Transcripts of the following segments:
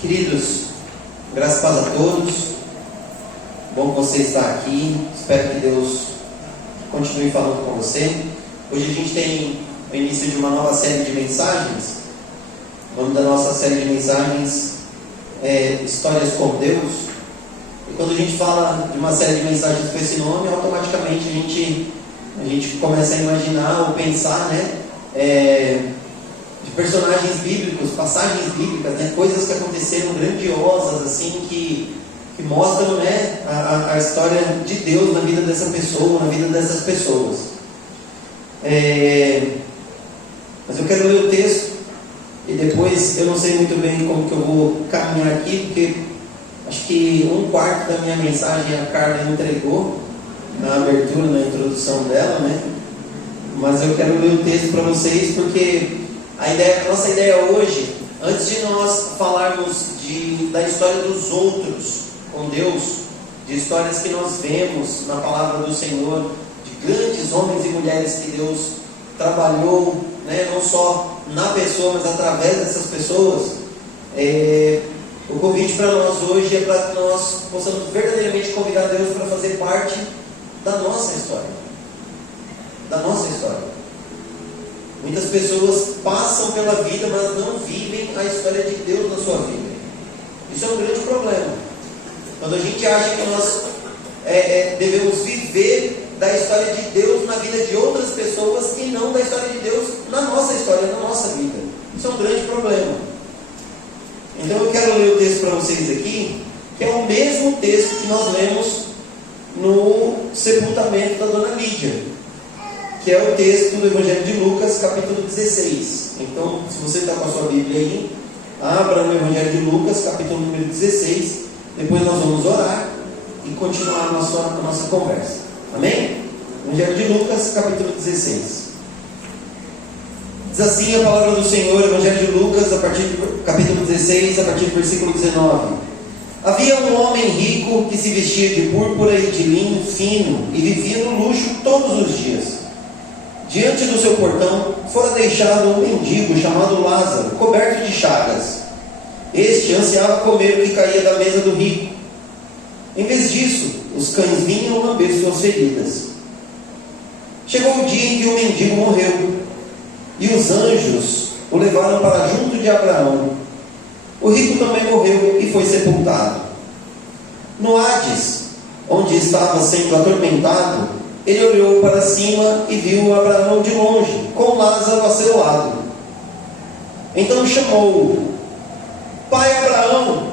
Queridos, graças a todos. Bom que você está aqui. Espero que Deus continue falando com você. Hoje a gente tem o início de uma nova série de mensagens. O nome da nossa série de mensagens é Histórias com Deus. E quando a gente fala de uma série de mensagens com esse nome, automaticamente a gente começa a imaginar ou pensar, de personagens bíblicos, passagens bíblicas, coisas que aconteceram grandiosas, assim, que mostram, a história de Deus na vida dessa pessoa, na vida dessas pessoas. Mas eu quero ler o texto e depois eu não sei muito bem como que eu vou caminhar aqui, porque acho que 1/4 da minha mensagem a Carla entregou na abertura, na introdução dela, mas eu quero ler o texto para vocês, porque a nossa ideia hoje, antes de nós falarmos da história dos outros com Deus, de histórias que nós vemos na palavra do Senhor, de grandes homens e mulheres que Deus trabalhou, não só na pessoa, mas através dessas pessoas, o convite para nós hoje é para que nós possamos verdadeiramente convidar Deus para fazer parte da nossa história. Da nossa história. Muitas pessoas passam pela vida, mas não vivem a história de Deus na sua vida. Isso é um grande problema. Quando a gente acha que nós devemos viver da história de Deus na vida de outras pessoas e não da história de Deus na nossa história, na nossa vida. Isso é um grande problema. Então eu quero ler o texto para vocês aqui, que é o mesmo texto que nós lemos no sepultamento da Dona Lídia, que é o texto do Evangelho de Lucas, capítulo 16. Então, se você está com a sua Bíblia aí, abra no Evangelho de Lucas, capítulo número 16. Depois nós vamos orar e continuar a nossa conversa. Amém? Evangelho de Lucas, capítulo 16. Diz assim a palavra do Senhor, Evangelho de Lucas, capítulo 16, a partir do versículo 19. Havia um homem rico que se vestia de púrpura e de linho fino e vivia no luxo todos os dias. Diante do seu portão fora deixado um mendigo chamado Lázaro, coberto de chagas. Este ansiava comer o que caía da mesa do rico. Em vez disso, os cães vinham lamber suas feridas. Chegou o dia em que o mendigo morreu, e os anjos o levaram para junto de Abraão. O rico também morreu e foi sepultado. No Hades, onde estava sendo atormentado, ele olhou para cima e viu Abraão de longe, com Lázaro a seu lado. Então chamou-o: Pai Abraão,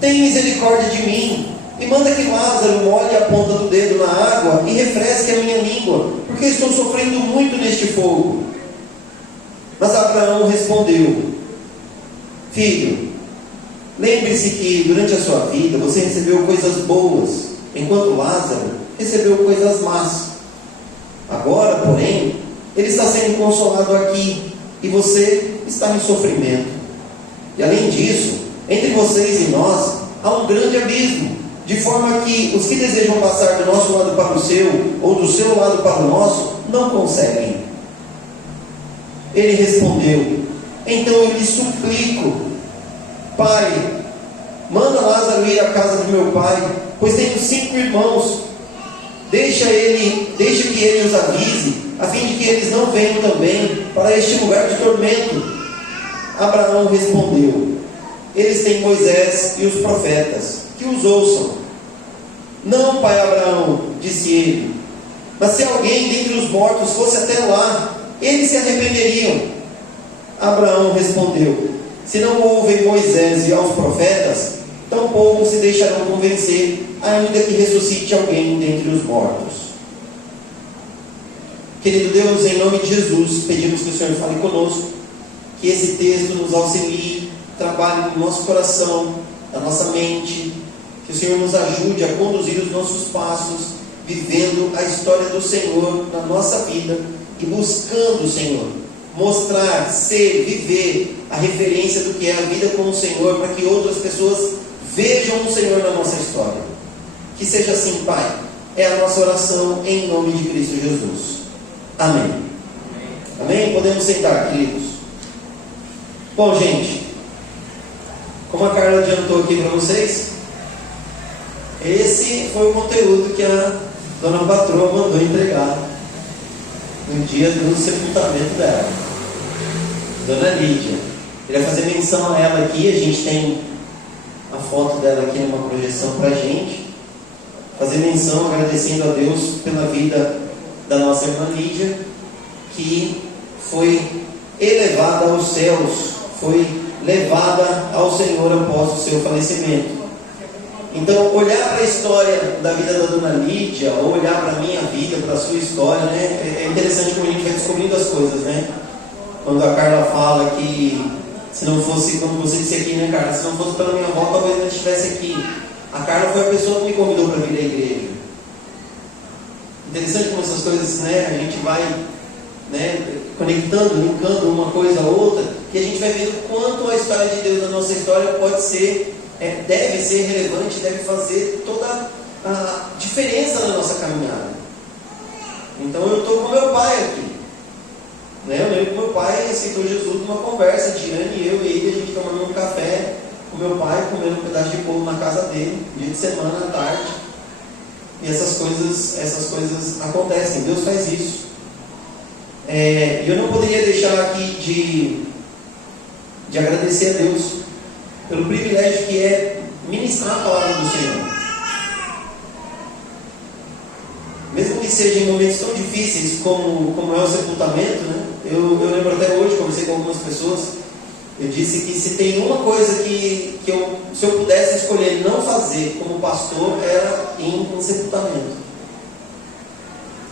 tem misericórdia de mim, e manda que Lázaro molhe a ponta do dedo na água e refresque a minha língua, porque estou sofrendo muito neste fogo. Mas Abraão respondeu: Filho, lembre-se que durante a sua vida você recebeu coisas boas, enquanto Lázaro recebeu coisas más. Agora, porém, ele está sendo consolado aqui, e você está em sofrimento. E além disso, entre vocês e nós há um grande abismo, de forma que os que desejam passar do nosso lado para o seu, ou do seu lado para o nosso, não conseguem. Ele respondeu: Então eu lhe suplico, Pai, manda Lázaro ir à casa de meu pai, pois tenho 5 irmãos. Deixa que ele os avise, a fim de que eles não venham também para este lugar de tormento. Abraão respondeu: Eles têm Moisés e os profetas, que os ouçam. Não, pai Abraão, disse ele, mas se alguém dentre os mortos fosse até lá, eles se arrependeriam. Abraão respondeu: Se não ouvem Moisés e aos profetas, tampouco se deixarão convencer, ainda que ressuscite alguém dentre os mortos. Querido Deus, em nome de Jesus, pedimos que o Senhor fale conosco, que esse texto nos auxilie, trabalhe no nosso coração, na nossa mente, que o Senhor nos ajude a conduzir os nossos passos, vivendo a história do Senhor na nossa vida e buscando, Senhor, mostrar, ser, viver a referência do que é a vida com o Senhor, para que outras pessoas vejam o Senhor na nossa história. Que seja assim, Pai. É a nossa oração em nome de Cristo Jesus. Amém. Amém? Podemos sentar, queridos. Bom, gente, como como a Carla adiantou aqui para vocês, esse foi o conteúdo que a dona patroa mandou entregar no dia do sepultamento dela, Dona Lídia. Queria fazer menção a ela aqui. A gente tem a foto dela aqui numa projeção para a gente. Fazer menção, agradecendo a Deus pela vida da nossa irmã Lídia, que foi elevada aos céus, foi levada ao Senhor após o seu falecimento. Então, olhar para a história da vida da Dona Lídia, ou olhar para a minha vida, para a sua história, né? É interessante como a gente vai descobrindo as coisas, né? Quando a Carla fala que, se não fosse, como você disse aqui, né, Carla? Se não fosse pela minha avó, talvez eu não estivesse aqui. A Carla foi a pessoa que me convidou para vir à igreja. Interessante como essas coisas, né? A gente vai, né, conectando, linkando uma coisa a outra, que a gente vai vendo o quanto a história de Deus, a nossa história, pode ser, deve ser relevante, deve fazer toda a diferença na nossa caminhada. Então eu estou com meu pai aqui, né? Eu lembro que meu pai aceitou Jesus numa conversa, Diane, eu e ele, a gente tomando um café com meu pai, comendo um pedaço de bolo na casa dele, dia de semana, à tarde. E essas coisas acontecem, Deus faz isso. Eu não poderia deixar aqui de agradecer a Deus pelo privilégio que é ministrar a palavra do Senhor. Mesmo que seja em momentos tão difíceis como é o sepultamento, né? Eu lembro até hoje, conversei com algumas pessoas, eu disse que se tem uma coisa se eu pudesse escolher não fazer como pastor, era ir em um sepultamento.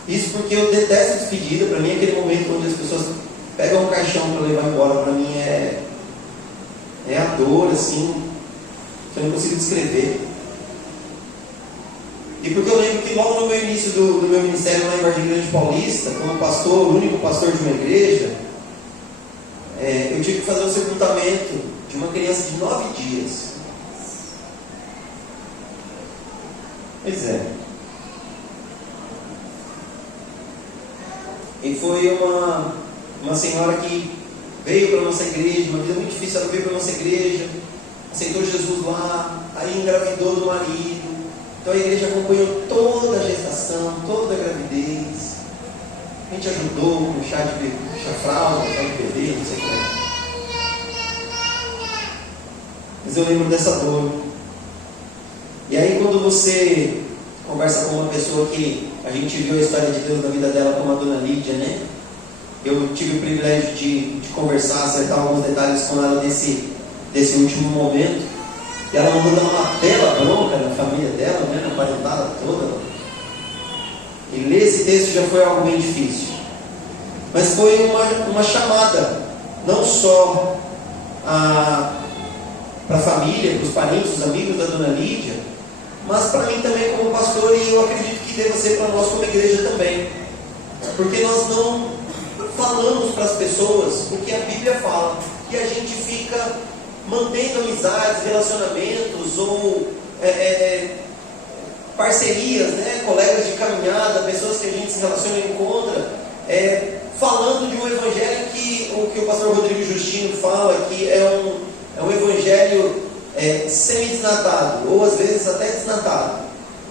Isso porque eu detesto despedida. Para mim, aquele momento onde as pessoas pegam um caixão para levar embora, para mim é a dor, assim, que eu não consigo descrever. E porque eu lembro que logo no meu início do meu ministério lá em Vargem Grande Paulista, como pastor, o único pastor de uma igreja, eu tive que fazer um sepultamento de uma criança de 9 dias. Pois é. E foi uma senhora que veio para a nossa igreja, uma vida muito difícil. Ela veio para a nossa igreja, aceitou Jesus lá, aí engravidou do marido. Então a igreja acompanhou toda a gestação, toda a gravidez. A gente ajudou com chá fralda, chá de bebê, não sei o que é. Mas eu lembro dessa dor. E aí quando você conversa com uma pessoa que a gente viu a história de Deus na vida dela, como a Dona Lídia, né? Eu tive o privilégio de conversar, acertar alguns detalhes com ela desse último momento. E ela mandou dar uma bela bronca na família dela, né? Na parentada toda. E ler esse texto já foi algo bem difícil. Mas foi uma chamada, não só para a família, para os parentes, os amigos da Dona Lídia, mas para mim também como pastor, e eu acredito que deva ser para nós como igreja também. Porque nós não falamos para as pessoas o que a Bíblia fala, que a gente fica mantendo amizades, relacionamentos ou parcerias, né? Colegas de caminhada, pessoas que a gente se relaciona e encontra, falando de um evangelho que o pastor Rodrigo Justino fala que é um evangelho semi-desnatado, ou às vezes até desnatado.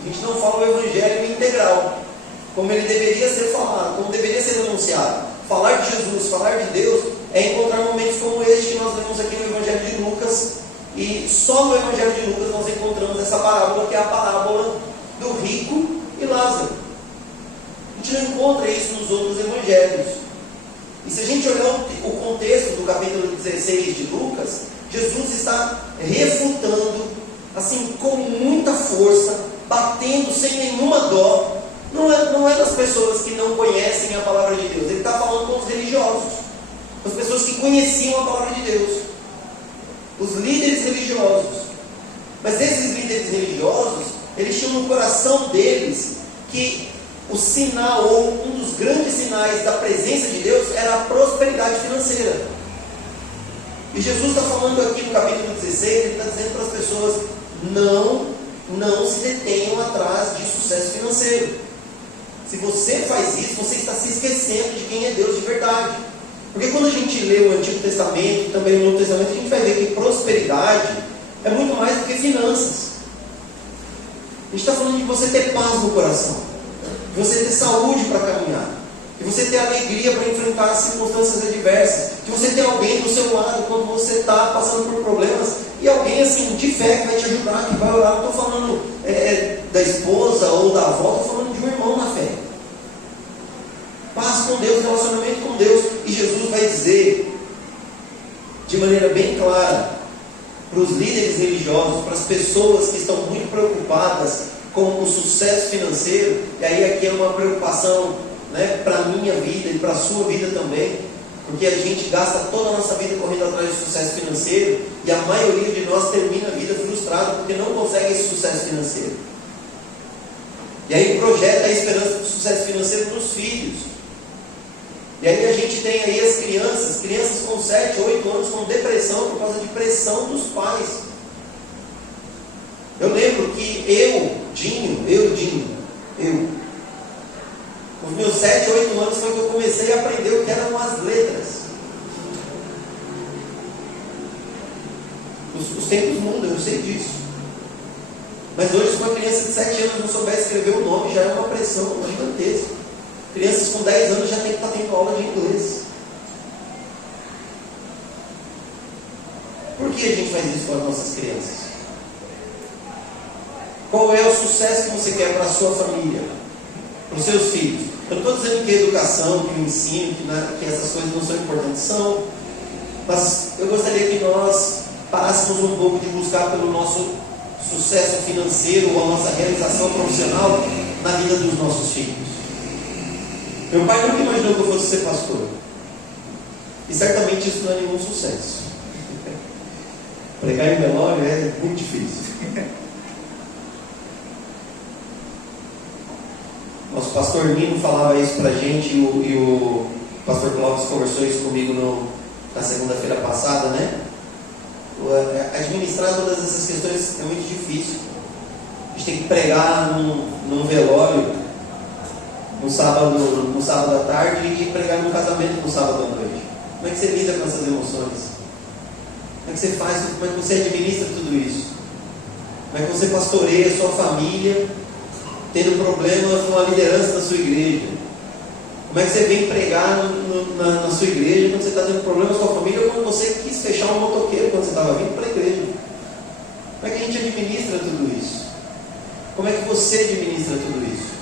A gente não fala o evangelho integral, como ele deveria ser falado, como deveria ser anunciado. Falar de Jesus, falar de Deus, é encontrar momentos como este que nós vemos aqui no Evangelho de Lucas. E só no Evangelho de Lucas nós encontramos essa parábola, que é a parábola do rico e Lázaro. A gente não encontra isso nos outros evangelhos. E se a gente olhar o contexto do capítulo 16 de Lucas, Jesus está refutando, assim, com muita força, batendo sem nenhuma dó. Não é das pessoas que não conhecem a palavra de Deus. Ele está falando com os religiosos, com as pessoas que conheciam a palavra de Deus, os líderes religiosos. Mas esses líderes religiosos, eles tinham no coração deles que o sinal, ou um dos grandes sinais da presença de Deus, era a prosperidade financeira. E Jesus está falando aqui no capítulo 16, ele está dizendo para as pessoas: não se detenham atrás de sucesso financeiro. Se você faz isso, você está se esquecendo de quem é Deus de verdade. Porque quando a gente lê o Antigo Testamento, também o Novo Testamento, a gente vai ver que prosperidade é muito mais do que finanças. A gente está falando de você ter paz no coração, de você ter saúde para caminhar, de você ter alegria para enfrentar as circunstâncias adversas, de você ter alguém do seu lado quando você está passando por problemas, e alguém assim de fé que vai te ajudar, que vai orar. Não estou falando da esposa ou da avó, estou falando de um irmão na fé. Paz com Deus, relacionamento com Deus. E Jesus vai dizer de maneira bem clara para os líderes religiosos, para as pessoas que estão muito preocupadas com o sucesso financeiro, e aí aqui é uma preocupação, né, para a minha vida e para a sua vida também, porque a gente gasta toda a nossa vida correndo atrás de sucesso financeiro, e a maioria de nós termina a vida frustrado porque não consegue esse sucesso financeiro. E aí projeta a esperança do sucesso financeiro nos filhos. E aí a gente tem aí as crianças com 7, 8 anos com depressão por causa de pressão dos pais. Eu lembro que com os meus 7, 8 anos foi que eu comecei a aprender o que eram as letras. Os tempos mudam, eu sei disso. Mas hoje, se uma criança de 7 anos não souber escrever o nome, já é uma pressão gigantesca. Crianças com 10 anos já tem que estar tendo aula de inglês. Por que a gente faz isso com as nossas crianças? Qual é o sucesso que você quer para a sua família, para os seus filhos? Eu não estou dizendo que a educação, que o ensino, que essas coisas não são importantes, são. Mas eu gostaria que nós parássemos um pouco de buscar pelo nosso sucesso financeiro ou a nossa realização profissional na vida dos nossos filhos. Meu pai nunca imaginou que eu fosse ser pastor. E certamente isso não é nenhum sucesso. Pregar em velório é muito difícil. Nosso pastor Nino falava isso pra gente, e o pastor Clóvis conversou isso comigo na segunda-feira passada, né? Administrar todas essas questões é muito difícil. A gente tem que pregar num velório no sábado à tarde e pregar num casamento no sábado à noite. Como é que você lida com essas emoções? Como é que você faz? Como é que você administra tudo isso? Como é que você pastoreia a sua família tendo problemas com a liderança da sua igreja? Como é que você vem pregar na sua igreja quando você está tendo problemas com a família, ou quando você quis fechar um motoqueiro quando você estava vindo para a igreja? Como é que a gente administra tudo isso? Como é que você administra tudo isso?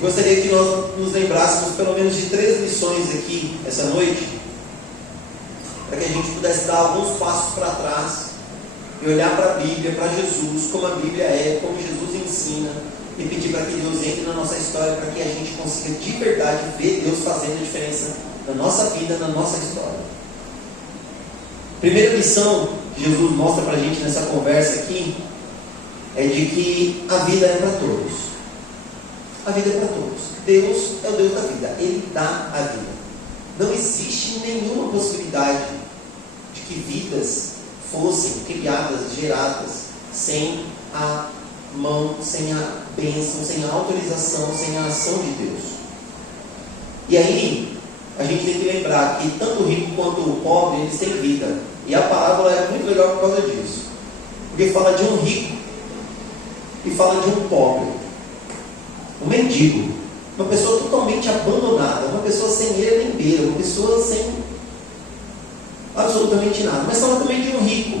Gostaria que nós nos lembrássemos pelo menos de 3 lições aqui essa noite, para que a gente pudesse dar alguns passos para trás e olhar para a Bíblia, para Jesus, como a Bíblia é, como Jesus ensina, e pedir para que Deus entre na nossa história, para que a gente consiga de verdade ver Deus fazendo a diferença na nossa vida, na nossa história. Primeira lição que Jesus mostra para a gente nessa conversa aqui é de que a vida é para todos. A vida é para todos. Deus é o Deus da vida. Ele dá a vida. Não existe nenhuma possibilidade de que vidas fossem criadas, geradas, sem a mão, sem a bênção, sem a autorização, sem a ação de Deus. E aí, a gente tem que lembrar que tanto o rico quanto o pobre, eles têm vida. E a parábola é muito legal por causa disso. Porque fala de um rico e fala de um pobre. Um mendigo, uma pessoa totalmente abandonada, uma pessoa sem eira nem beira, uma pessoa sem absolutamente nada. Mas fala também de um rico.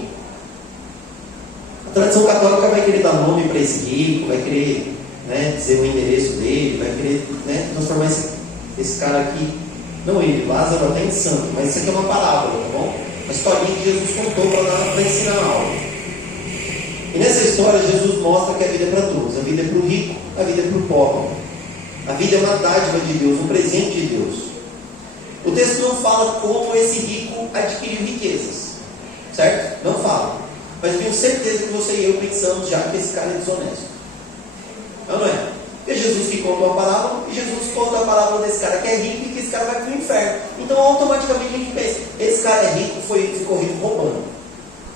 A tradição católica vai querer dar nome para esse rico, vai querer, né, dizer o endereço dele, vai querer, né, transformar esse cara aqui, não ele, Lázaro até em santo, mas isso aqui é uma parábola, tá bom? Uma historinha que Jesus contou para ensinar a aula. E nessa história Jesus mostra que a vida é para todos. A vida é para o rico, a vida é para o pobre. A vida é uma dádiva de Deus, um presente de Deus. O texto não fala como esse rico adquiriu riquezas, certo? Não fala. Mas eu tenho certeza que você e eu pensamos já que esse cara é desonesto. Não é? Porque Jesus que contou a parábola, e Jesus conta a parábola desse cara que é rico e que esse cara vai para o inferno. Então automaticamente a gente pensa, esse cara é rico, ficou rico roubando.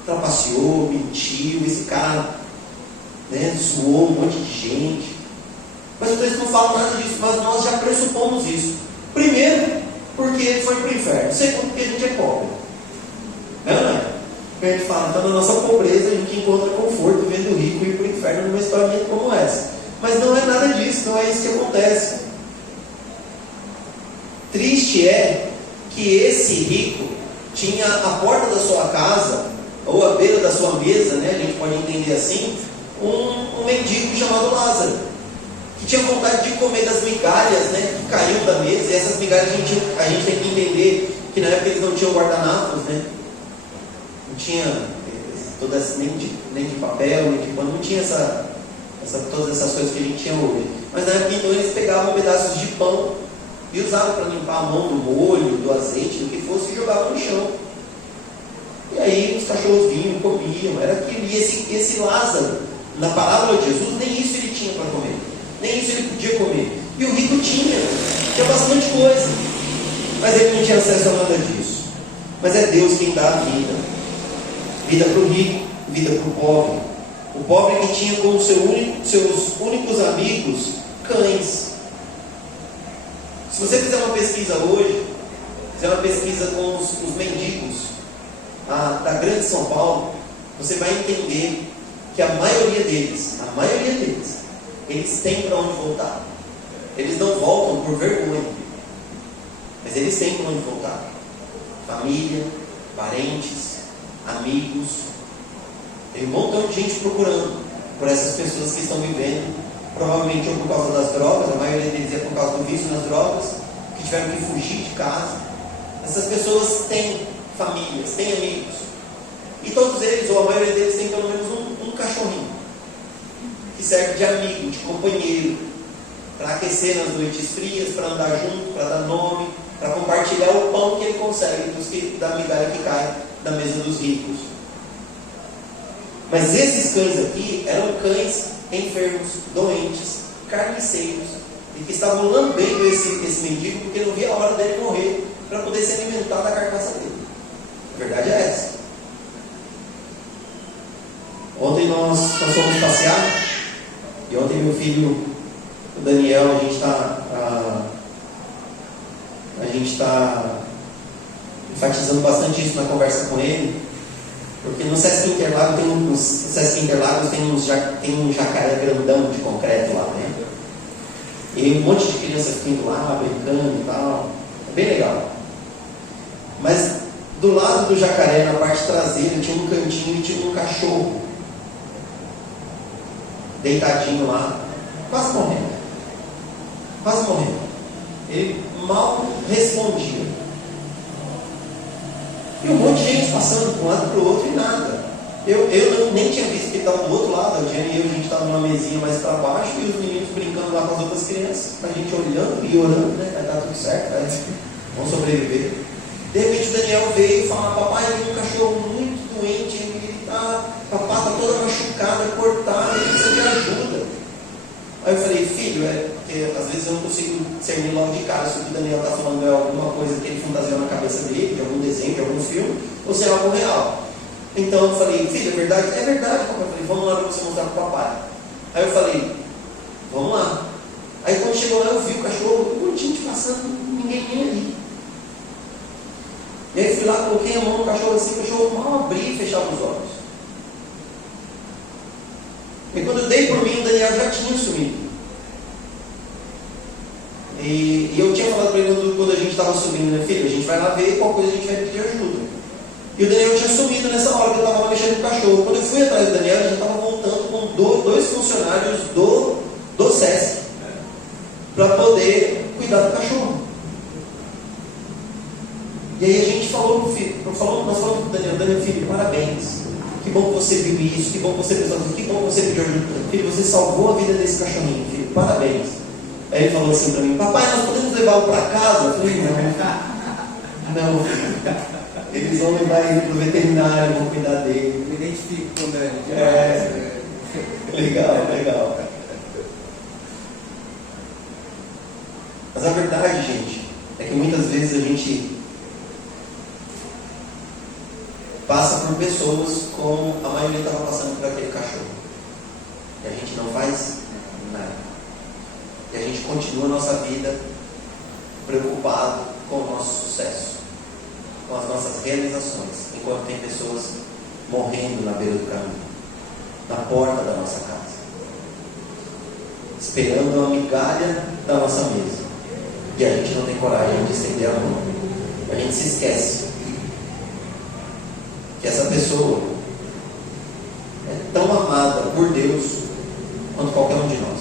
Trapaceou, mentiu, esse cara, né, suou um monte de gente. Mas o texto não fala nada disso, mas nós já pressupomos isso. Primeiro, porque ele foi para o inferno. Segundo, porque a gente é pobre. Não é? A gente fala, então na nossa pobreza a gente encontra conforto vendo o rico ir para o inferno numa historinha como essa. Mas não é nada disso, não é isso que acontece. Triste é que esse rico tinha à porta da sua casa, ou à beira da sua mesa, né, a gente pode entender assim, um mendigo chamado Lázaro, que tinha vontade de comer das migalhas, né, que caíam da mesa. E essas migalhas a gente tem que entender que na época eles não tinham guardanapos, né? Não tinha nem de papel, nem de pano, não tinha todas essas coisas que a gente tinha hoje. Mas na época então eles pegavam pedaços de pão e usavam para limpar a mão do molho, do azeite, do que fosse, e jogavam no chão. E aí os cachorros vinham, comiam, era aquilo. E esse Lázaro, na parábola de Jesus, nem isso ele tinha para comer, nem isso ele podia comer. E o rico tinha bastante coisa, mas ele não tinha acesso a nada disso. Mas é Deus quem dá a vida. Vida para o rico, vida para o pobre. O pobre que tinha como seus únicos amigos cães. Se você fizer uma pesquisa hoje, fizer uma pesquisa com os mendigos da grande São Paulo, você vai entender que a maioria deles, eles têm para onde voltar. Eles não voltam por vergonha, mas eles têm para onde voltar. Família, parentes, amigos. Tem um montão de gente procurando por essas pessoas que estão vivendo, provavelmente ou por causa das drogas, a maioria deles é por causa do vício nas drogas, que tiveram que fugir de casa. Essas pessoas têm famílias, têm amigos, e todos eles, ou a maioria deles, tem pelo menos um cachorrinho que serve de amigo, de companheiro, para aquecer nas noites frias, para andar junto, para dar nome, para compartilhar o pão que ele consegue da migalha que cai da mesa dos ricos. Mas esses cães aqui eram cães enfermos, doentes, carniceiros, e que estavam lambendo esse mendigo porque não via a hora dele morrer para poder se alimentar da carcaça dele. A verdade é essa. Ontem nós fomos passear, e ontem meu filho, o Daniel, a gente está enfatizando bastante isso na conversa com ele, porque no Sesc Interlagos tem um jacaré grandão de concreto lá, né? E um monte de criança ficando lá, brincando e tal. É bem legal. Mas do lado do jacaré, na parte traseira, tinha um cantinho e tinha um cachorro deitadinho lá, quase morrendo. Ele mal respondia. E um monte de gente passando de um lado para o outro e nada. Eu nem tinha visto que ele estava do outro lado. A Diana e eu, a gente estava numa mesinha mais para baixo e os meninos brincando lá com as outras crianças, a gente olhando e orando, né? Vai dar tudo certo, vamos sobreviver. De repente o Daniel veio e falou: papai, tem um cachorro muito doente, a pata está toda machucada, cortada, ele precisa de ajuda. Aí eu falei: filho, porque às vezes eu não consigo discernir logo de cara se o que o Daniel está falando é alguma coisa que ele fantasiou na cabeça dele, de algum desenho, de algum filme, ou se é algo real. Então eu falei: filho, é verdade? É verdade, papai. Eu falei: vamos lá para você mostrar para o papai. Aí eu falei: vamos lá. Aí quando chegou lá eu vi o cachorro, um monte de gente passando, ninguém nem ali. E aí fui lá, coloquei a mão no cachorro assim, o cachorro mal abria e fechava os olhos. E quando eu dei por mim, o Daniel já tinha sumido. E eu tinha falado para ele quando a gente estava subindo, né, filho, a gente vai lá ver, qual coisa a gente vai pedir ajuda. E o Daniel tinha sumido nessa hora que eu estava lá mexendo com o cachorro. Quando eu fui atrás do Daniel, a gente estava voltando com dois funcionários do Sesc para poder cuidar do cachorro. E aí a gente falou pro filho, nós falamos para o Daniel: filho, parabéns. Que bom que você viu isso, que bom que você pensou isso, que bom que você pediu ajuda. Filho, você salvou a vida desse cachorrinho, filho, parabéns. Aí ele falou assim para mim: papai, nós podemos levá-lo para casa? Eu falei: não, filho. Eles vão levar ele para o veterinário, vão cuidar dele. Eu me identifico com o Dani. Legal. Mas a verdade, gente, é que muitas vezes a gente passa por pessoas como a maioria estava passando por aquele cachorro. E a gente não faz nada. E a gente continua a nossa vida preocupado com o nosso sucesso, com as nossas realizações, enquanto tem pessoas morrendo na beira do caminho, na porta da nossa casa, esperando a migalha da nossa mesa. E a gente não tem coragem de estender a mão. A gente se esquece que essa pessoa é tão amada por Deus quanto qualquer um de nós.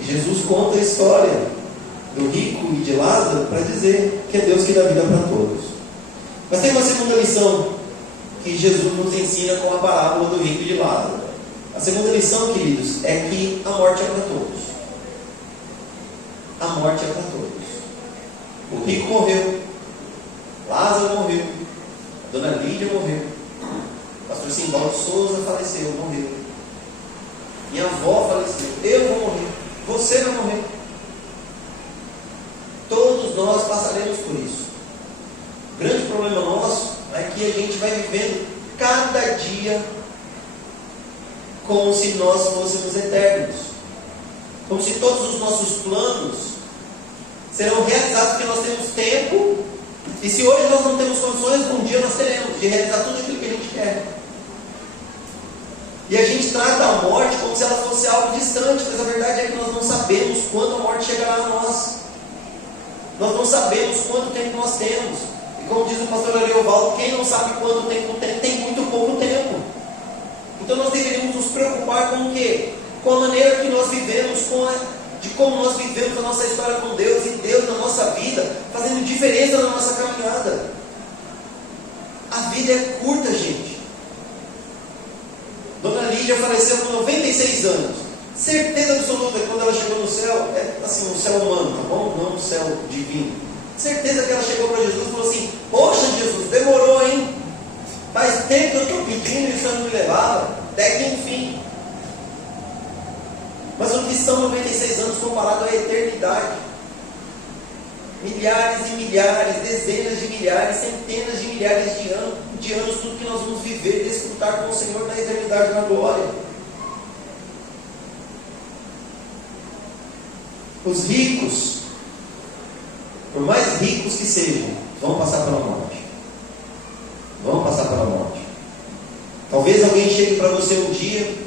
E Jesus conta a história do rico e de Lázaro para dizer que é Deus que dá vida para todos. Mas tem uma segunda lição que Jesus nos ensina com a parábola do rico e de Lázaro. A segunda lição, queridos, é que a morte é para todos. A morte é para todos. O rico morreu, Lázaro morreu, a dona Lídia morreu, o pastor Simbaldo Souza faleceu, morreu, minha avó faleceu, eu vou morrer, você vai morrer. Todos nós passaremos por isso. O grande problema nosso é que a gente vai vivendo cada dia como se nós fôssemos eternos, como se todos os nossos planos serão realizados porque nós temos tempo, e se hoje nós não temos condições, um dia nós teremos de realizar tudo aquilo que a gente quer. E a gente trata a morte como se ela fosse algo distante, mas a verdade é que nós não sabemos quando a morte chegará a nós. Nós não sabemos quanto tempo nós temos. E como diz o pastor Ariovaldo, quem não sabe quanto tempo tem muito pouco tempo. Então nós deveríamos nos preocupar com o quê? Com a maneira que nós vivemos, de como nós vivemos a nossa história com Deus, e Deus na nossa vida, fazendo diferença na nossa caminhada. A vida é curta, gente. Dona Lídia faleceu com 96 anos. Certeza absoluta que quando ela chegou no céu, assim, no céu humano, tá bom? Não no céu divino. Certeza que ela chegou para Jesus e falou assim: poxa, Jesus, demorou, hein? Faz tempo que eu estou pedindo e o Senhor não me levava. Até que enfim. Mas o que são 96 anos comparado à eternidade? Milhares e milhares, dezenas de milhares, centenas de milhares de anos, tudo que nós vamos viver e desfrutar com o Senhor na eternidade, na glória. Os ricos, por mais ricos que sejam, vão passar pela morte. Vão passar pela morte. Talvez alguém chegue para você um dia,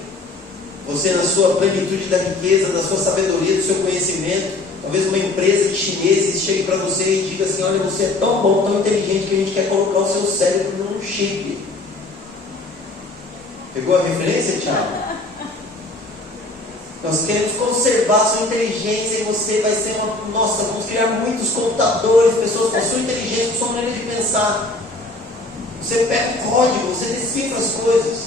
você na sua plenitude da riqueza, da sua sabedoria, do seu conhecimento, talvez uma empresa de chineses chegue para você e diga assim: olha, você é tão bom, tão inteligente, que a gente quer colocar o seu cérebro num chip. Pegou a referência, Thiago? Nós queremos conservar a sua inteligência e você vai ser nossa, vamos criar muitos computadores, pessoas com sua inteligência, com sua maneira de pensar. Você pega o código, você decifra as coisas.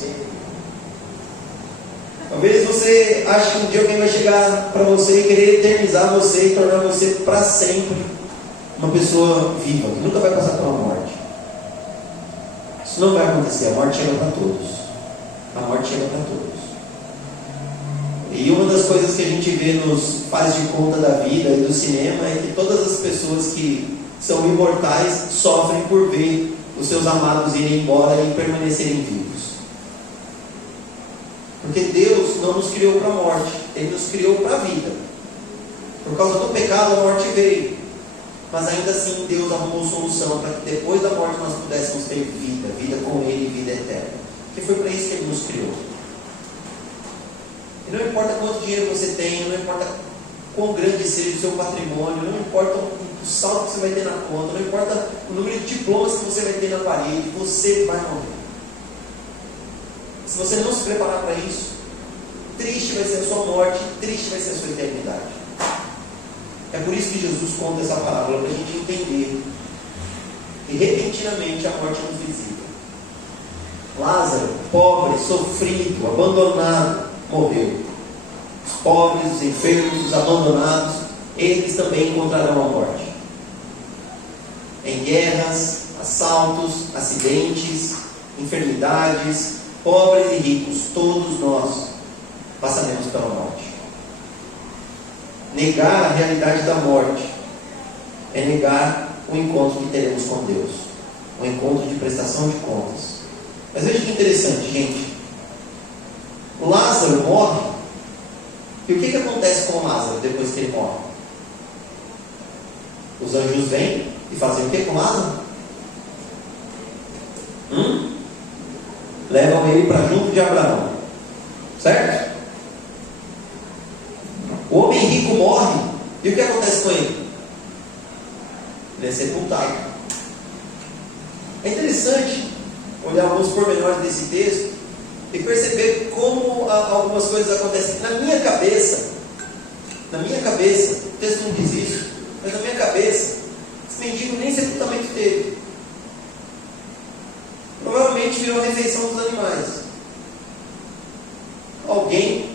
Talvez você ache que um dia alguém vai chegar para você e querer eternizar você e tornar você para sempre uma pessoa viva, que nunca vai passar pela morte. Isso não vai acontecer. A morte chega para todos. A morte chega para todos. E uma das coisas que a gente vê nos faz de conta da vida e do cinema é que todas as pessoas que são imortais sofrem por ver os seus amados irem embora e permanecerem vivos. Porque Deus não nos criou para a morte, Ele nos criou para a vida. Por causa do pecado a morte veio, mas ainda assim Deus arrumou solução para que depois da morte nós pudéssemos ter vida, vida com Ele e vida eterna. Que foi para isso que Ele nos criou. E não importa quanto dinheiro você tem, não importa quão grande seja o seu patrimônio, não importa o saldo que você vai ter na conta, não importa o número de diplomas que você vai ter na parede, você vai morrer. Se você não se preparar para isso, triste vai ser a sua morte, triste vai ser a sua eternidade. É por isso que Jesus conta essa parábola, para a gente entender que repentinamente a morte nos visita. Lázaro, pobre, sofrido, abandonado, morreu. Os pobres, os enfermos, os abandonados, eles também encontrarão a morte. Em guerras, assaltos, acidentes, enfermidades, pobres e ricos, todos nós passaremos pela morte. Negar a realidade da morte é negar o encontro que teremos com Deus, um encontro de prestação de contas. Mas veja que interessante, gente. O Lázaro morre, e o que acontece com o Lázaro depois que ele morre? Os anjos vêm e fazem o que com Lázaro? Levam ele para junto de Abraão. Certo? O homem rico morre. E o que acontece com ele? Ele é sepultado. É interessante olhar alguns pormenores desse texto e perceber como algumas coisas acontecem. Na minha cabeça, o texto não diz isso, mas na minha cabeça, esse mendigo nem sepultamento teve. Provavelmente virou a refeição dos animais. Alguém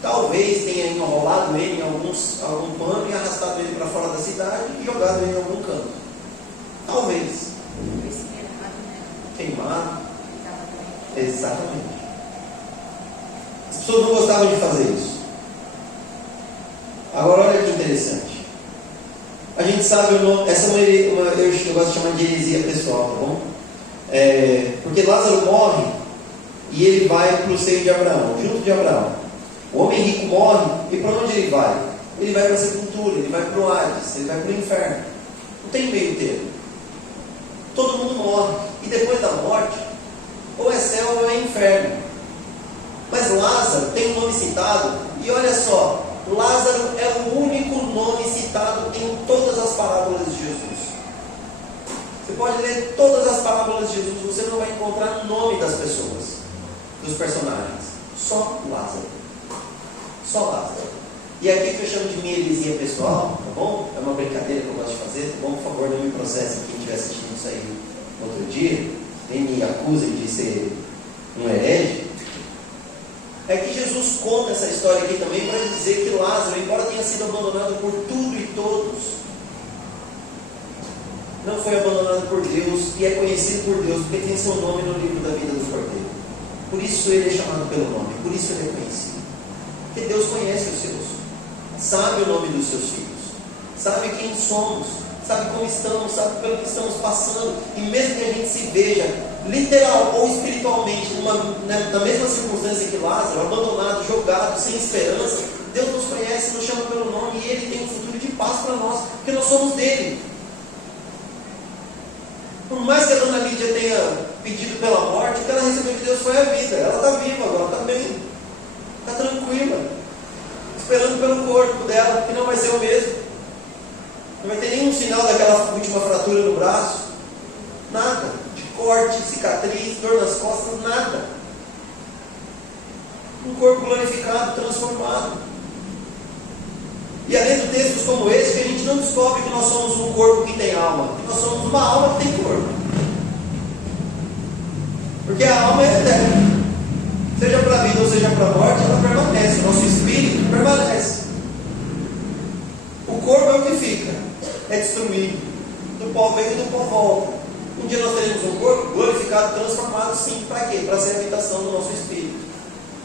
talvez tenha enrolado ele em algum pano e arrastado ele para fora da cidade e jogado ele em algum canto. Talvez. Queimado. Exatamente. As pessoas não gostavam de fazer isso. Agora olha que interessante. A gente sabe o nome. Essa eu gosto de chamar de heresia pessoal, tá bom? Porque Lázaro morre e ele vai para o seio de Abraão, junto de Abraão. O homem rico morre e para onde ele vai? Ele vai para a sepultura, ele vai para o Hades, ele vai para o inferno. Não tem meio termo. Todo mundo morre. E depois da morte, ou é céu ou é inferno. Mas Lázaro tem um nome citado, e olha só, Lázaro é o único nome citado em todas as parábolas de Jesus. Você pode ler todas as parábolas de Jesus, você não vai encontrar o nome das pessoas, dos personagens. Só Lázaro. Só Lázaro. E aqui que eu chamo de minha heresia pessoal, tá bom? É uma brincadeira que eu gosto de fazer, tá bom? Por favor, não me processe quem estiver assistindo isso aí outro dia, nem me acusem de ser um herege. É que Jesus conta essa história aqui também para dizer que Lázaro, embora tenha sido abandonado por tudo e todos, não foi abandonado por Deus e é conhecido por Deus porque tem seu nome no livro da vida do Cordeiro. Por isso ele é chamado pelo nome, por isso ele é conhecido. Porque Deus conhece os seus, sabe o nome dos seus filhos, sabe quem somos, sabe como estamos, sabe pelo que estamos passando. E mesmo que a gente se veja literal ou espiritualmente na mesma circunstância que Lázaro, abandonado, jogado, sem esperança, Deus nos conhece, nos chama pelo nome e Ele tem um futuro de paz para nós, porque nós somos dele. Por mais que a dona Lídia tenha pedido pela morte, o que ela recebeu de Deus foi a vida. Ela está viva agora, está bem, está tranquila, esperando pelo corpo dela, que não vai ser o mesmo. Não vai ter nenhum sinal daquela última fratura no braço, nada, de corte, cicatriz, dor nas costas, nada. Um corpo glorificado, transformado. E além de textos como esse, que a gente não descobre que nós somos um corpo que tem alma, que nós somos uma alma que tem corpo. Porque a alma é eterna. Seja para a vida ou seja para a morte, ela permanece. O nosso espírito permanece. O corpo é o que fica, é destruído. Do pó vem e do pó volta. Um dia nós teremos um corpo glorificado, transformado, sim, para quê? Para ser a habitação do nosso espírito,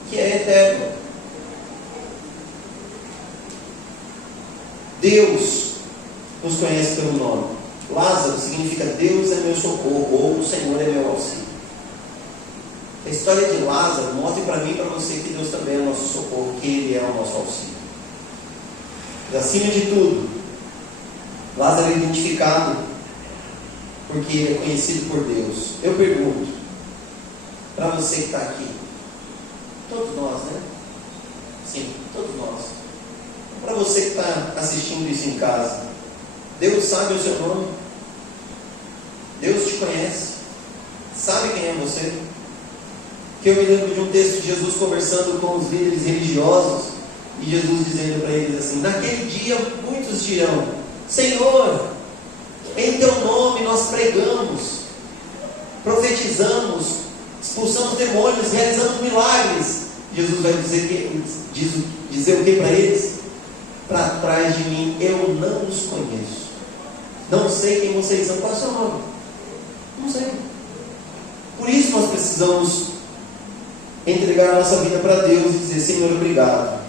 que é eterno. Deus nos conhece pelo nome. Lázaro significa Deus é meu socorro, ou o Senhor é meu auxílio. A história de Lázaro mostra para mim e para você que Deus também é o nosso socorro, que Ele é o nosso auxílio. Mas acima de tudo, Lázaro é identificado porque ele é conhecido por Deus. Eu pergunto para você que está aqui, todos nós, né? Sim, todos nós. Para você que está assistindo isso em casa, Deus sabe o seu nome, Deus te conhece, sabe quem é você. Que eu me lembro de um texto de Jesus conversando com os líderes religiosos e Jesus dizendo para eles assim: naquele dia muitos dirão: Senhor, em teu nome nós pregamos, profetizamos, expulsamos demônios, realizamos milagres. Jesus vai dizer o que para eles? Para trás de mim, eu não os conheço. Não sei quem vocês são. Qual é o seu nome? Não sei. Por isso nós precisamos entregar a nossa vida para Deus e dizer: Senhor, obrigado.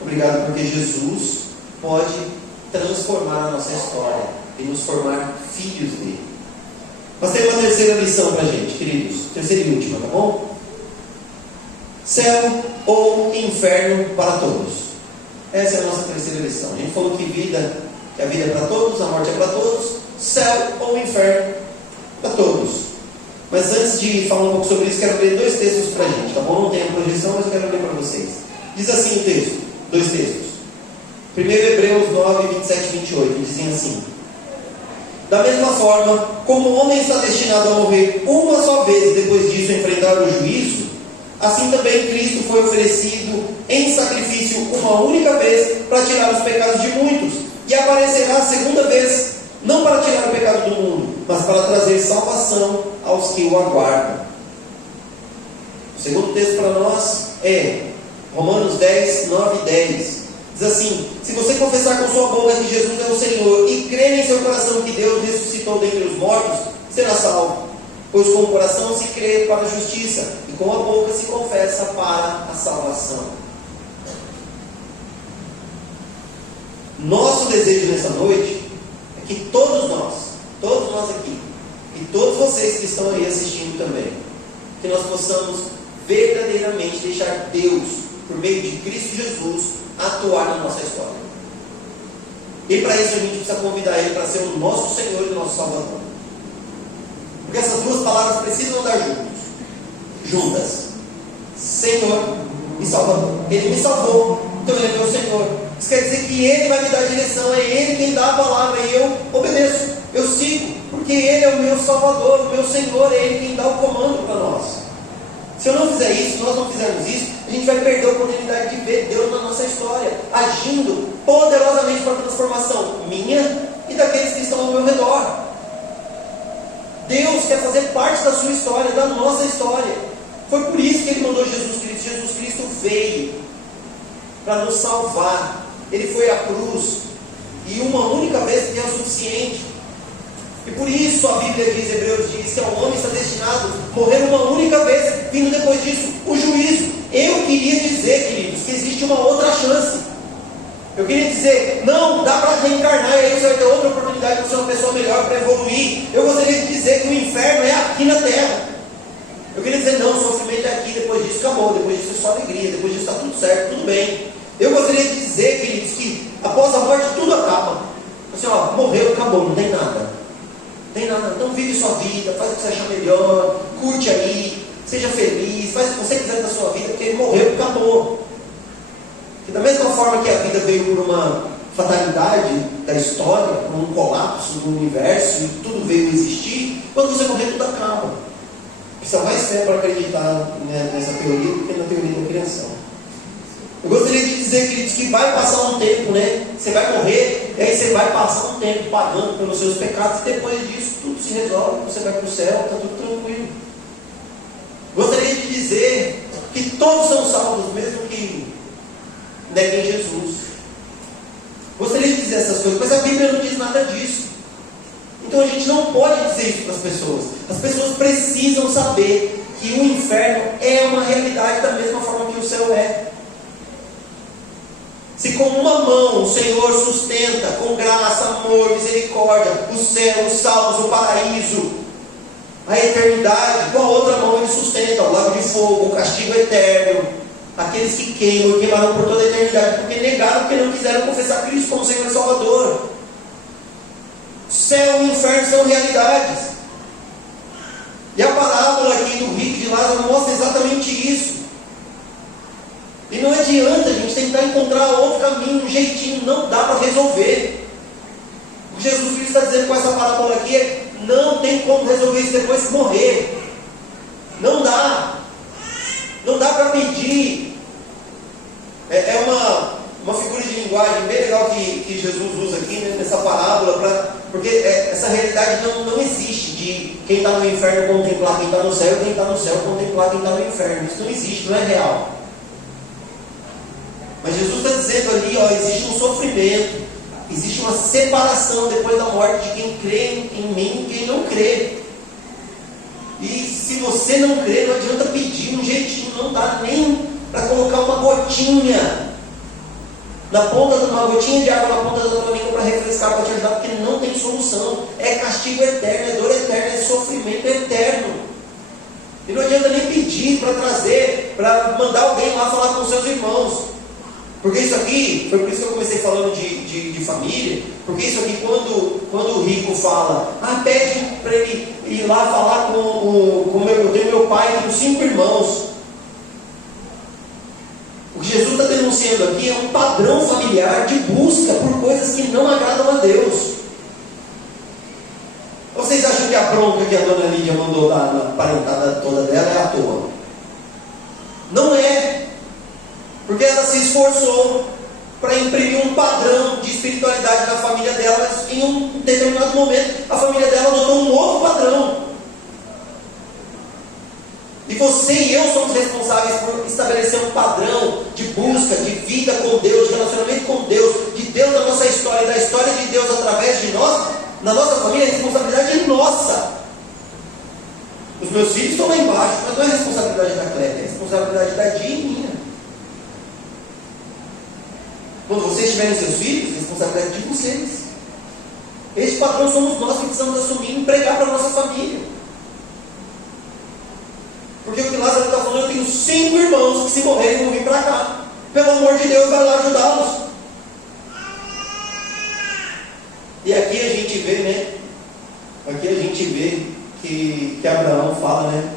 Obrigado porque Jesus pode transformar a nossa história e nos formar filhos dele. Mas tem uma terceira lição para a gente, queridos. Terceira e última, tá bom? Céu ou inferno para todos. Essa é a nossa terceira lição. A gente falou que a vida é para todos, a morte é para todos. Céu ou inferno para todos. Mas antes de falar um pouco sobre isso, quero ler 2 textos para a gente, tá bom? Não tem a projeção, mas eu quero ler para vocês. Diz assim o texto, 2 textos. Primeiro, Hebreus 9, 27 e 28, dizem assim: da mesma forma, como o homem está destinado a morrer uma só vez e depois disso enfrentar o juízo, assim também Cristo foi oferecido em sacrifício uma única vez para tirar os pecados de muitos, e aparecerá a segunda vez, não para tirar o pecado do mundo, mas para trazer salvação aos que o aguardam. O segundo texto para nós é Romanos 10, 9 e 10. Diz assim: se você confessar com sua boca que Jesus é o Senhor e crer em seu coração que Deus ressuscitou dentre os mortos, será salvo. Pois com o coração se crê para a justiça e com a boca se confessa para a salvação. Nosso desejo nessa noite é que todos nós aqui, e todos vocês que estão aí assistindo também, que nós possamos verdadeiramente deixar Deus, por meio de Cristo Jesus, atuar na nossa história. E para isso a gente precisa convidar Ele para ser o nosso Senhor e o nosso Salvador. Porque essas duas palavras precisam andar juntas. Senhor e Salvador. Ele me salvou, então Ele é meu Senhor. Isso quer dizer que Ele vai me dar a direção, é Ele quem dá a palavra e eu obedeço, eu sigo, porque Ele é o meu Salvador, o meu Senhor, é Ele quem dá o comando para nós. Se eu não fizer isso, se nós não fizermos isso, a gente vai perder a oportunidade de ver Deus na nossa história, agindo poderosamente para a transformação minha e daqueles que estão ao meu redor. Deus quer fazer parte da sua história, da nossa história. Foi por isso que Ele mandou Jesus Cristo. Jesus Cristo veio para nos salvar. Ele foi à cruz, e uma única vez é o suficiente. E por isso a Bíblia diz, Hebreus diz, que ao homem está destinado a morrer uma única vez, vindo depois disso o juízo. Eu queria dizer, queridos, que existe uma outra chance. Eu queria dizer, não, dá para reencarnar, e aí você vai ter outra oportunidade de ser uma pessoa melhor, para evoluir. Eu gostaria de dizer que o inferno é aqui na terra. Eu queria dizer, não, o sofrimento é aqui, depois disso acabou, depois disso é só alegria, depois disso está tudo certo, tudo bem. Eu gostaria de dizer, queridos, que após a morte tudo acaba. Assim, ó, morreu, acabou, não tem nada. Tem nada, então vive sua vida, faz o que você achar melhor, curte aí, seja feliz, faz o que você quiser da sua vida, porque ele morreu e acabou. E da mesma forma que a vida veio por uma fatalidade da história, por um colapso do universo, e tudo veio existir, quando você morrer tudo acaba. Precisa mais fé para acreditar nessa teoria do que na teoria da criação. Eu gostaria de dizer, queridos, que vai passar um tempo, né? Você vai morrer, e aí você vai passar um tempo pagando pelos seus pecados, e depois disso tudo se resolve, você vai para o céu, está tudo tranquilo. Gostaria de dizer que todos são salvos, mesmo que neguem Jesus. Gostaria de dizer essas coisas, mas a Bíblia não diz nada disso. Então a gente não pode dizer isso para as pessoas. As pessoas precisam saber que o inferno é uma realidade da mesma forma que o céu é. Se com uma mão o Senhor sustenta com graça, amor, misericórdia, o céu, os salvos, o paraíso, a eternidade, com a outra mão Ele sustenta o lago de fogo, o castigo eterno, aqueles que queimam e queimarão por toda a eternidade, porque negaram, porque não quiseram confessar Cristo como Senhor e Salvador. O céu e o inferno são realidades. E a parábola aqui do rico de Lázaro mostra exatamente isso. E não adianta a gente tentar encontrar outro caminho, um jeitinho, não dá para resolver. O que Jesus Cristo está dizendo com essa parábola aqui é: não tem como resolver isso depois que morrer. Não dá. Não dá para pedir. É uma figura de linguagem bem legal que Jesus usa aqui, né, nessa parábola, porque essa realidade não existe de quem está no inferno contemplar quem está no céu, e quem está no céu contemplar quem está no inferno. Isso não existe, não é real. Mas Jesus está dizendo ali, ó, existe um sofrimento, existe uma separação depois da morte de quem crê em mim e quem não crê. E se você não crê, não adianta pedir um jeitinho, não dá nem para colocar uma gotinha uma gotinha de água na ponta da tua língua para refrescar, para te ajudar, porque não tem solução. É castigo eterno, é dor eterna, é sofrimento eterno. E não adianta nem pedir para trazer, para mandar alguém lá falar com seus irmãos. Porque isso aqui, foi por isso que eu comecei falando de família, porque isso aqui, quando o rico fala, pede para ele ir lá falar eu tenho meu pai, tenho 5 irmãos. O que Jesus está denunciando aqui é um padrão familiar de busca por coisas que não agradam a Deus. Vocês acham que a bronca que a dona Lídia mandou dar na parentada toda dela é à toa? Não é. Porque ela se esforçou para imprimir um padrão de espiritualidade na família dela, mas em um determinado momento a família dela adotou um outro padrão. E você e eu somos responsáveis por estabelecer um padrão de busca, de vida com Deus, de relacionamento com Deus, de Deus na nossa história, da história de Deus através de nós. Na nossa família, a responsabilidade é nossa. Os meus filhos estão lá embaixo, mas não é responsabilidade da Clélia, é responsabilidade da Dia e minha. Quando vocês tiverem seus filhos, é responsabilidade de vocês. Esse padrão somos nós que precisamos assumir e empregar para a nossa família. Porque o que Lázaro está falando, eu tenho 5 irmãos que se morrerem vão vir para cá. Pelo amor de Deus, vai lá ajudá-los. E aqui a gente vê, né? Aqui a gente vê que Abraão fala, né?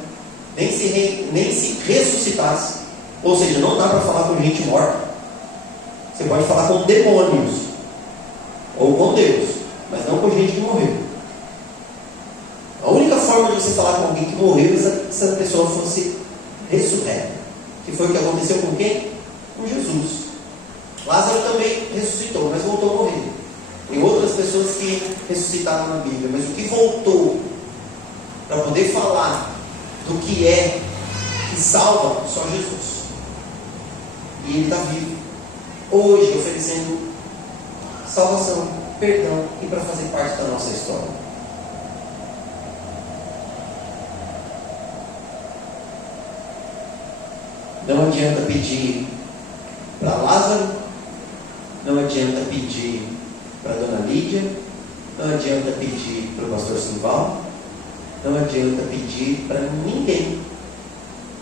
Nem se ressuscitasse. Ou seja, não dá para falar com gente morta. Você pode falar com demônios. Ou com Deus. Mas não com gente que morreu. A única forma de você falar com alguém que morreu é se essa pessoa fosse ressurreta. Que foi o que aconteceu com quem? Com Jesus. Lázaro também ressuscitou, mas voltou a morrer. Tem outras pessoas que ressuscitaram na Bíblia, mas o que voltou para poder falar do que é que salva, só Jesus. E Ele está vivo, hoje oferecendo salvação, perdão e para fazer parte da nossa história. Não adianta pedir para Lázaro, não adianta pedir para a dona Lídia, não adianta pedir para o pastor Simval, não adianta pedir para ninguém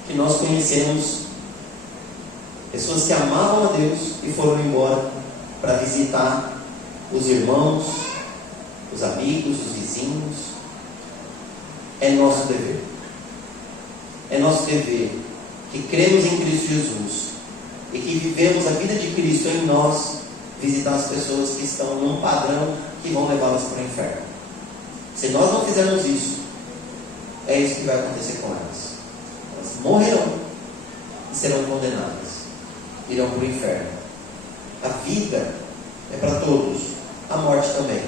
que nós conhecemos, pessoas que amavam a Deus e foram embora para visitar os irmãos, os amigos, os vizinhos. É nosso dever. É nosso dever que cremos em Cristo Jesus e que vivemos a vida de Cristo em nós, visitar as pessoas que estão num padrão que vão levá-las para o inferno. Se nós não fizermos isso, é isso que vai acontecer com elas. Elas morrerão e serão condenadas, irão para o inferno. A vida é para todos, a morte também.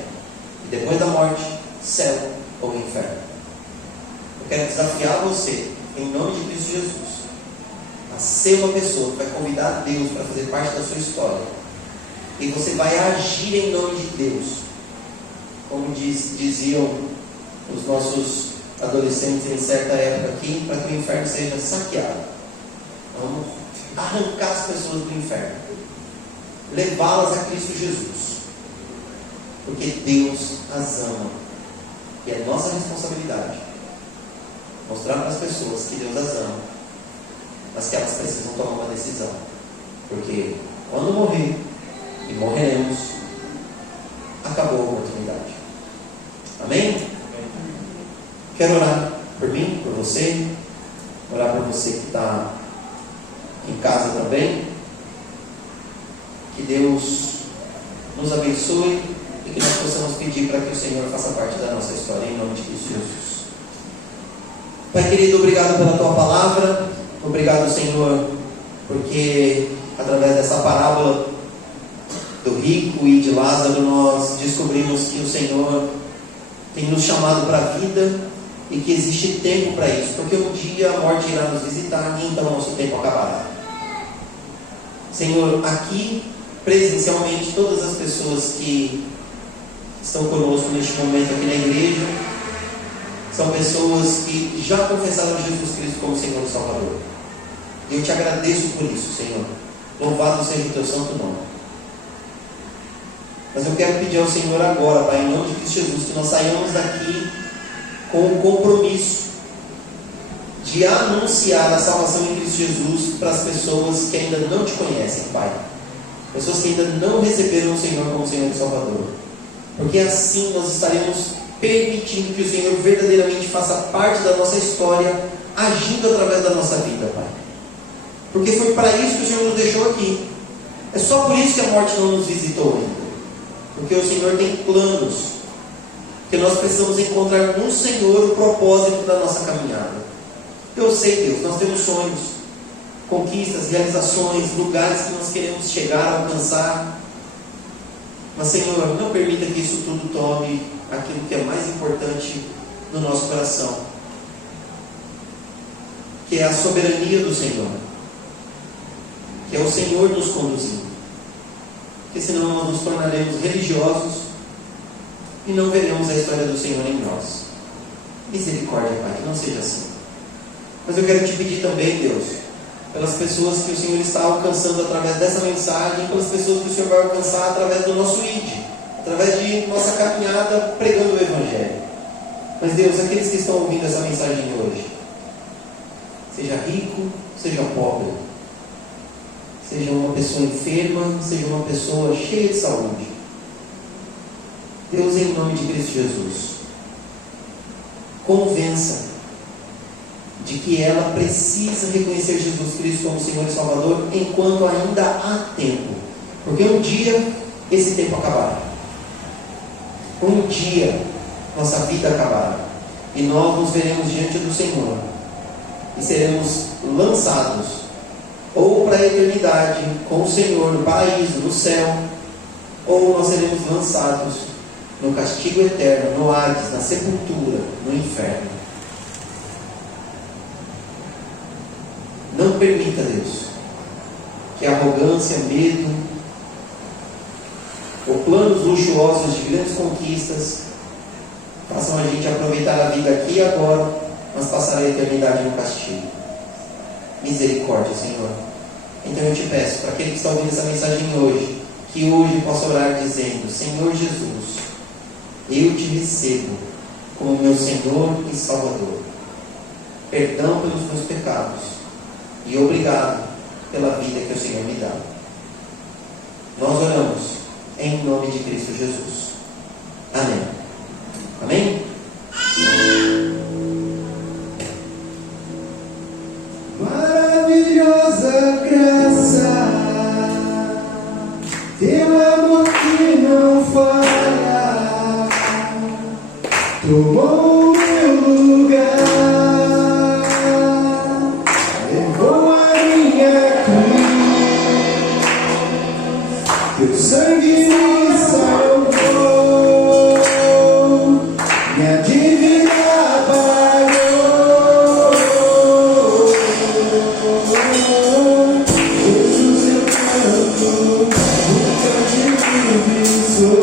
E depois da morte, céu ou inferno. Eu quero desafiar você, em nome de Cristo Jesus, a ser uma pessoa que vai convidar Deus para fazer parte da sua história. E você vai agir em nome de Deus. Como diziam os nossos adolescentes em certa época aqui, para que o inferno seja saqueado. Vamos arrancar as pessoas do inferno, levá-las a Cristo Jesus, porque Deus as ama. E é nossa responsabilidade mostrar para as pessoas que Deus as ama, mas que elas precisam tomar uma decisão. Porque quando morrer, e morreremos, acabou a oportunidade. Amém? Quero orar por mim, por você, orar por você que está em casa também. Que Deus nos abençoe e que nós possamos pedir para que o Senhor faça parte da nossa história, em nome de Cristo Jesus. Pai querido, obrigado pela Tua palavra. Obrigado, Senhor, porque através dessa parábola do rico e de Lázaro, nós descobrimos que o Senhor tem nos chamado para a vida e que existe tempo para isso, porque um dia a morte irá nos visitar e então o nosso tempo acabará. Senhor, aqui presencialmente, todas as pessoas que estão conosco neste momento aqui na igreja são pessoas que já confessaram Jesus Cristo como Senhor e Salvador. E eu te agradeço por isso, Senhor. Louvado seja o teu santo nome. Mas eu quero pedir ao Senhor agora, Pai, em nome de Cristo Jesus, que nós saiamos daqui com o compromisso de anunciar a salvação em Cristo Jesus para as pessoas que ainda não te conhecem, Pai. Pessoas que ainda não receberam o Senhor como Senhor e Salvador. Porque assim nós estaremos permitindo que o Senhor verdadeiramente faça parte da nossa história, agindo através da nossa vida, Pai. Porque foi para isso que o Senhor nos deixou aqui. É só por isso que a morte não nos visitou ainda. Porque o Senhor tem planos. Que nós precisamos encontrar no Senhor o propósito da nossa caminhada. Eu sei, Deus, nós temos sonhos, conquistas, realizações, lugares que nós queremos chegar, alcançar. Mas, Senhor, não permita que isso tudo tome aquilo que é mais importante no nosso coração, que é a soberania do Senhor, que é o Senhor nos conduzindo. Porque senão nós nos tornaremos religiosos e não veremos a história do Senhor em nós. Misericórdia, Pai, que não seja assim. Mas eu quero te pedir também, Deus, pelas pessoas que o Senhor está alcançando através dessa mensagem, pelas pessoas que o Senhor vai alcançar através do nosso ID, através de nossa caminhada pregando o Evangelho. Mas, Deus, aqueles que estão ouvindo essa mensagem hoje, seja rico, seja pobre, seja uma pessoa enferma, seja uma pessoa cheia de saúde, Deus, em nome de Cristo Jesus, convença de que ela precisa reconhecer Jesus Cristo como Senhor e Salvador enquanto ainda há tempo. Porque um dia esse tempo acabará. Um dia nossa vida acabará. E nós nos veremos diante do Senhor. E seremos lançados ou para a eternidade com o Senhor no paraíso, no céu, ou nós seremos lançados no castigo eterno, no Hades, na sepultura, no inferno. Não permita, Deus, que a arrogância, medo, ou planos luxuosos de grandes conquistas façam a gente aproveitar a vida aqui e agora, mas passar a eternidade no castigo. Misericórdia, Senhor. Então eu te peço, para aquele que está ouvindo essa mensagem hoje, que hoje possa orar dizendo: Senhor Jesus, eu te recebo como meu Senhor e Salvador. Perdão pelos meus pecados e obrigado pela vida que o Senhor me dá. Nós oramos em nome de Cristo Jesus. Amém. Amém? Maravilhosa graça, teu amor que não falha, tomou o meu lugar, levou a minha cruz, teu sangue me salvou, minha dívida pagou. Jesus, eu canto, nunca te sou.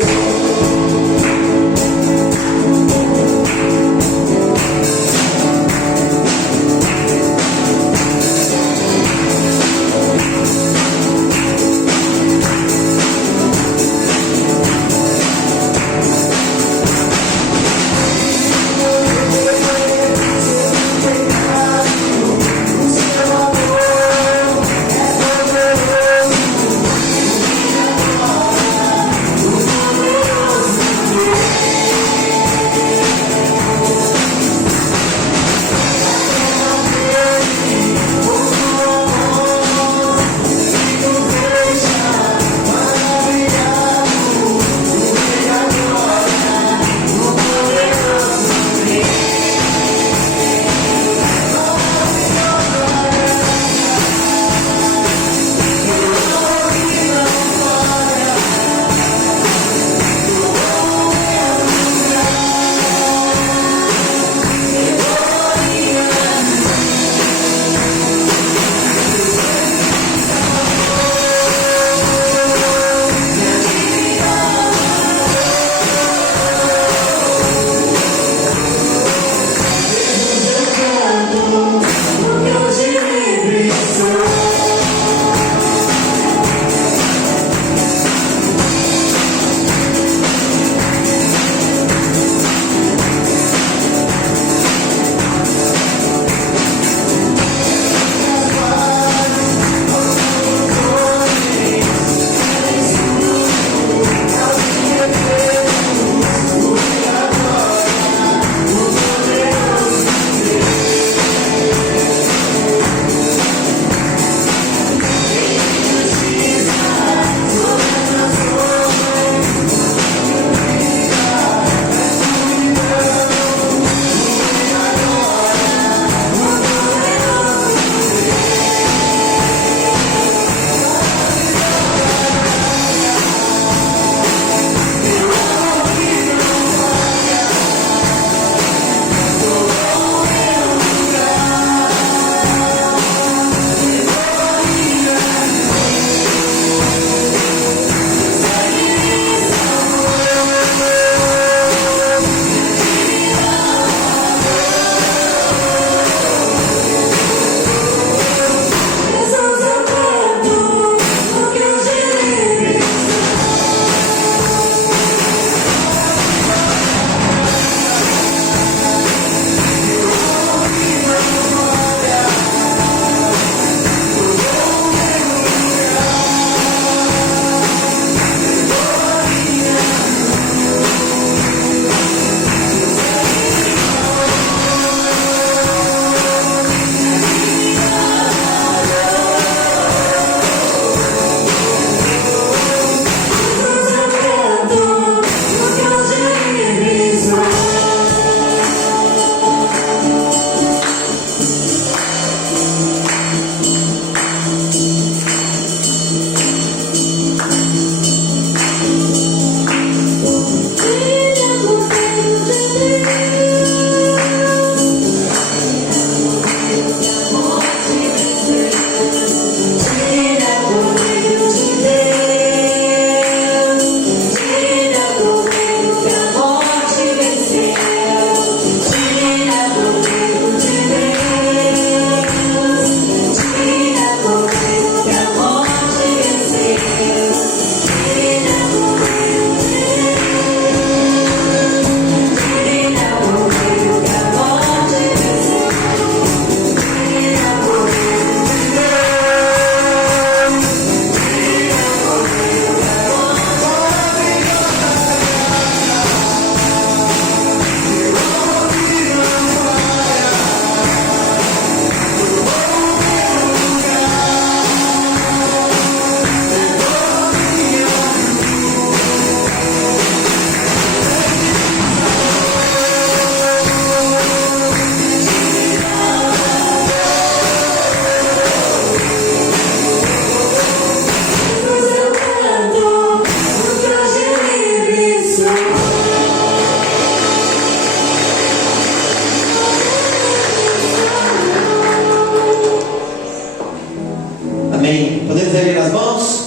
Amém. Podemos erguer as mãos?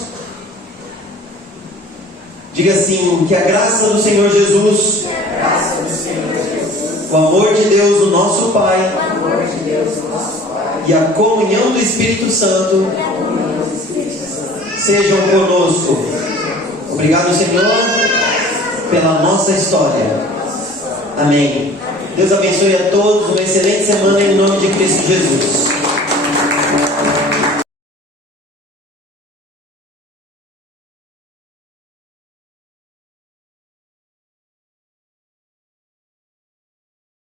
Diga assim: que a graça do Senhor Jesus, o amor de Deus, o nosso Pai, e a comunhão do Espírito Santo sejam conosco. Obrigado, Senhor, pela nossa história. Amém. Deus abençoe a todos. Uma excelente semana em nome de Cristo Jesus.